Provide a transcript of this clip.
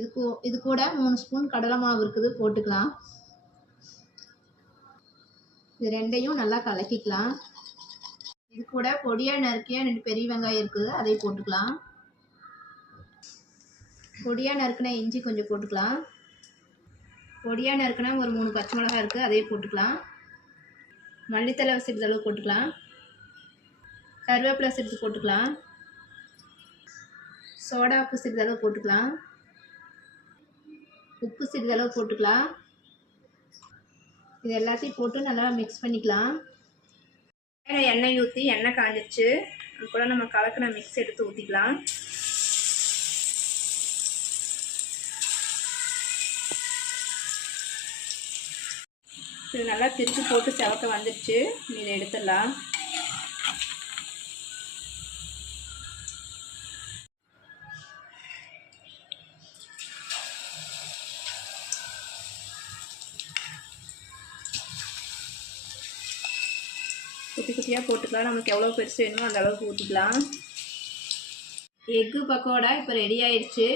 இது கூட 3 ஸ்பூன் கடலை மாவு இருக்குது, போட்டுக்கலாம். இது ரெண்டையும் நல்லா கலக்கிக்கலாம். இது கூட பொடியாக நறுக்கிய 2 பெரிய வெங்காயம் இருக்குது, அதை போட்டுக்கலாம். பொடியாக நறுக்கின இஞ்சி கொஞ்சம் போட்டுக்கலாம். பொடியாக நறுக்கினா ஒரு 3 பச்சை மிளகாய் இருக்குது, அதையும் போட்டுக்கலாம். மல்லித்தலை சிறிதளவு போட்டுக்கலாம். கருவேப்பிலை சிறிது போட்டுக்கலாம். சோடா உப்பு சிறிதளவு போட்டுக்கலாம். உப்பு சிறிதளவு போட்டுக்கலாம். இது எல்லாத்தையும் போட்டு நல்லா மிக்ஸ் பண்ணிக்கலாம். எண்ணெய் ஊற்றி எண்ணெய் காஞ்சிச்சு, அது கூட நம்ம கலக்கின மிக்ஸ் எடுத்து ஊற்றிக்கலாம். இது நல்லா திருப்பி போட்டு செவக்க வந்துடுச்சு, இதை எடுத்துடலாம். குட்டி குட்டியாக போட்டுக்கலாம். நமக்கு எவ்வளோ பெருசு வேணுமோ அந்த அளவுக்கு ஊற்றிக்கலாம். எக்கு பக்கோடா இப்போ ரெடி ஆயிடுச்சு.